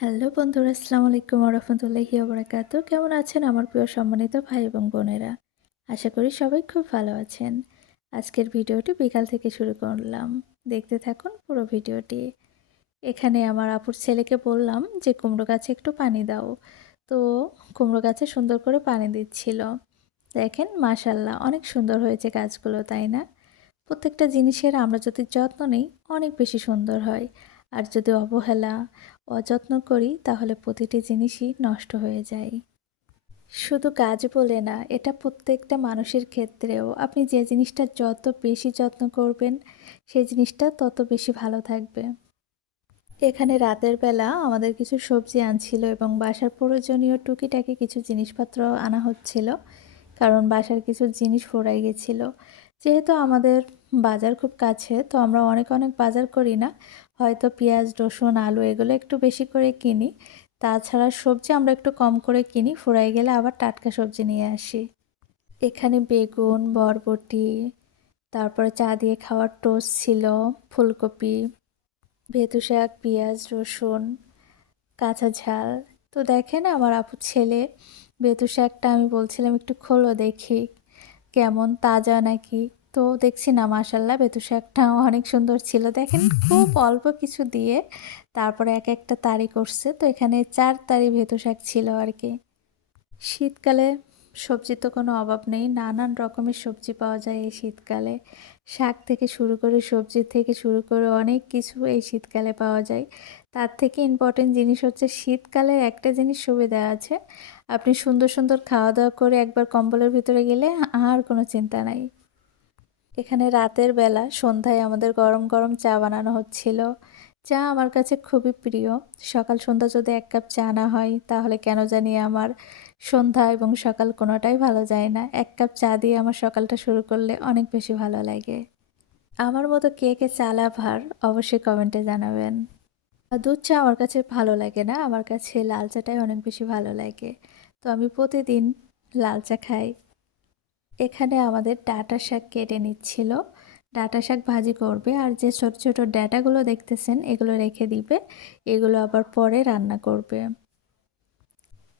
Hello বন্ধুরা, আসসালামু আলাইকুম রহমতুল্লাহি ওবরাকাতু। কেমন আছেন আমার প্রিয় সম্মানিত ভাই এবং বোনেরা? আশা করি সবাই খুব ভালো আছেন। আজকের ভিডিওটি বিকাল থেকে শুরু করলাম। দেখতে থাকুন পুরো ভিডিওটি। এখানে আমার আপুর ছেলেকে বললাম যে, কুমড়ো গাছে একটু পানি দাও। তো কুমড়ো গাছে সুন্দর করে পানি দিচ্ছিল। দেখেন মাশাল্লাহ অনেক সুন্দর হয়েছে গাছগুলো, তাই না? প্রত্যেকটা জিনিসের আমরা যদি যত্ন নিই, অনেক বেশি সুন্দর হয়। আর যদি অবহেলা অযত্ন করি, তাহলে প্রতিটি জিনিসই নষ্ট হয়ে যায়। শুধু কাজ বলে না, এটা প্রত্যেকটা মানুষের ক্ষেত্রেও। আপনি যে জিনিসটা যত বেশি যত্ন করবেন, সেই জিনিসটা তত বেশি ভালো থাকবে। এখানে রাতের বেলা আমাদের কিছু সবজি আনছিল এবং বাসার প্রয়োজনীয় টুকিটাকি কিছু জিনিসপত্র আনা হচ্ছিল, কারণ বাসার কিছু জিনিস ফোরাই গেছিল। যেহেতু আমাদের বাজার খুব কাছে, তো আমরা অনেক অনেক বাজার করি না হয়তো পেঁয়াজ, রসুন, আলু এগুলো একটু বেশি করে কিনি। তাছাড়া সবজি আমরা একটু কম করে কিনি, ফুরাই গেলে আবার টাটকা সবজি নিয়ে আসি। এখানে বেগুন, বরবটি, তারপরে চা দিয়ে খাওয়ার টোস্ট ছিল, ফুলকপি, ভেতু শাক, পেঁয়াজ, রসুন, কাঁচা ঝাল। তো দেখেন আমার আপু ছেলে বেতু শাকটা আমি বলছিলাম একটু খোলো দেখি, কেমন, তাজা নাকি? তো দেখছি না মাসাল্লাহ বেতু শাকটা অনেক সুন্দর ছিল। দেখেন, খুব অল্প কিছু দিয়ে তারপরে এক একটা তারি করছে। তো এখানে চার তারি ভেতু শাক ছিল আর কি। শীতকালে সবজির তো কোনো অভাব নেই। নানান রকমের সবজি পাওয়া যায় এই শীতকালে। শাক থেকে শুরু করে সবজি থেকে শুরু করে অনেক কিছু এই শীতকালে পাওয়া যায়। তার থেকে ইম্পর্টেন্ট জিনিস হচ্ছে শীতকালে একটা জিনিস সুবিধা আছে। আপনি সুন্দর সুন্দর খাওয়া দাওয়া করে একবার কম্বলের ভিতরে গেলে আর কোনো চিন্তা নাই। এখানে রাতের বেলা সন্ধ্যায় আমাদের গরম গরম চা বানানো হচ্ছিল। চা আমার কাছে খুবই প্রিয়। সকাল সন্ধ্যা যদি এক কাপ চা না হয়, তাহলে কেন জানি আমার সন্ধ্যা এবং সকাল কোনোটাই ভালো যায় না। এক কাপ চা দিয়ে আমার সকালটা শুরু করলে অনেক বেশি ভালো লাগে। আমার মতো কে কে চালা ভার অবশ্যই কমেন্টে জানাবেন। দুধ চা আমার কাছে ভালো লাগে না। আমার কাছে লাল চাটাই অনেক বেশি ভালো লাগে। তো আমি প্রতিদিন লাল চা খাই। এখানে আমাদের ডাটা শাক কেটে নিচ্ছিল। ডাটা শাক ভাজি করবে আর যে ছোট ছোট ডাটাগুলো দেখতেছেন, এগুলো রেখে দিবে। এগুলো আবার পরে রান্না করবে।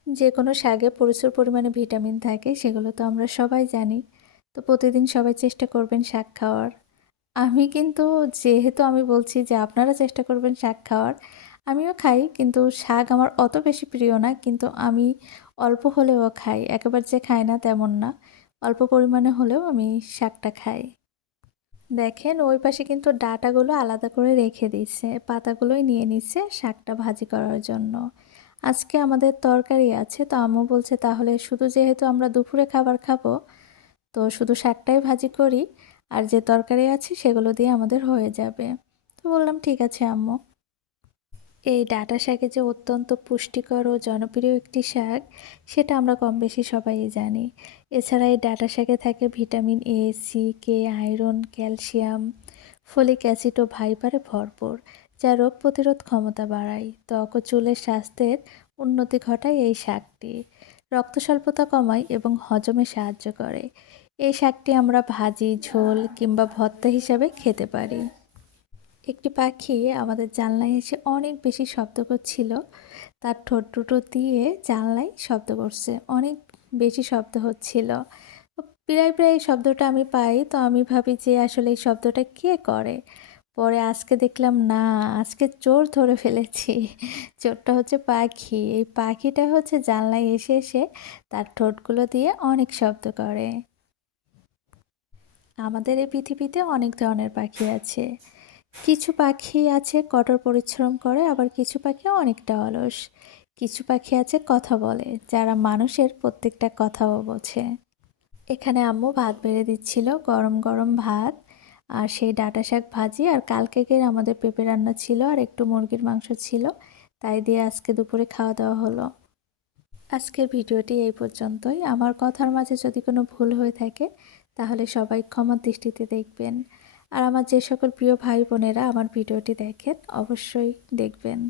যে কোনো শাকে প্রচুর পরিমাণে ভিটামিন থাকে, সেগুলো তো আমরা সবাই জানি। তো প্রতিদিন সবাই চেষ্টা করবেন শাক খাওয়ার। আমি কিন্তু, যেহেতু আমি বলছি যে আপনারা চেষ্টা করবেন শাক খাওয়ার, আমিও খাই, কিন্তু শাক আমার অত বেশি প্রিয় না, কিন্তু আমি অল্প হলেও খাই। একেবারে যে খাই না তেমন না। অল্প পরিমাণে হলেও আমি শাকটা খাই। দেখেন, ওই পাশে কিন্তু ডাটাগুলো আলাদা করে রেখে দিচ্ছে পাতাগুলোই নিয়ে নিচ্ছে শাকটা ভাজি করার জন্য। আজকে আমাদের তরকারি আছে, তো আম্মু বলছে তাহলে শুধু যেহেতু আমরা দুপুরে খাবার খাব, তো শুধু শাকটাই ভাজি করি, আর যে তরকারি আছে সেগুলো দিয়ে আমাদের হয়ে যাবে। তো বললাম, ঠিক আছে, আম্মু। এই ডাটা শাকে যে অত্যন্ত পুষ্টিকর ও জনপ্রিয় একটি শাক, সেটা আমরা কম বেশি সবাই জানি। এছাড়া এই ডাটা শাকে থাকে vitamin A C K iron, calcium, folic acid ও ভাইবারে ভরপুর, যা রোগ প্রতিরোধ ক্ষমতা বাড়ায়। ত্বক ও চুলের স্বাস্থ্যের উন্নতি ঘটায় এই শাকটি। রক্ত স্বল্পতা কমায় এবং হজমে সাহায্য করে। এই শাকটি আমরা ভাজি, ঝোল কিংবা ভর্তা হিসাবে খেতে পারি। একটি পাখি আমাদের জানলায় এসে অনেক বেশি শব্দ করছিল। তার ঠোঁট দুটো দিয়ে জানলায় শব্দ করছে। অনেক বেশি শব্দ হচ্ছিল। প্রায় প্রায় এই শব্দটা আমি পাই, তো আমি ভাবি যে আসলে এই শব্দটা কে করে? পরে আজকে দেখলাম, না, আজকে চোর ধরে ফেলেছি। চোরটা হচ্ছে পাখি। এই পাখিটা হচ্ছে জানলায় এসে এসে তার ঠোঁটগুলো দিয়ে অনেক শব্দ করে। আমাদের এই পৃথিবীতে অনেক ধরনের পাখি আছে। কিছু পাখি আছে কঠোর পরিশ্রম করে, আবার কিছু পাখি অনেকটা অলস। কিছু পাখি আছে কথা বলে, যারা মানুষের প্রত্যেকটা কথাও বোঝে। এখানে আম্মু ভাত বেড়ে দিচ্ছিল, গরম গরম ভাত আর সেই ডাটা শাক ভাজি। আর কালকেকের আমাদের পেঁপে রান্না ছিল আর একটু মুরগির মাংস ছিল, তাই দিয়ে আজকে দুপুরে খাওয়া দাওয়া হলো। আজকের ভিডিওটি এই পর্যন্তই। আমার কথার মাঝে যদি কোনো ভুল হয়ে থাকে, তাহলে সবাই ক্ষমার দৃষ্টিতে দেখবেন। আর আমার যে সকল প্রিয় ভাই বোনেরা আমার ভিডিওটি দেখেন অবশ্যই দেখবেন।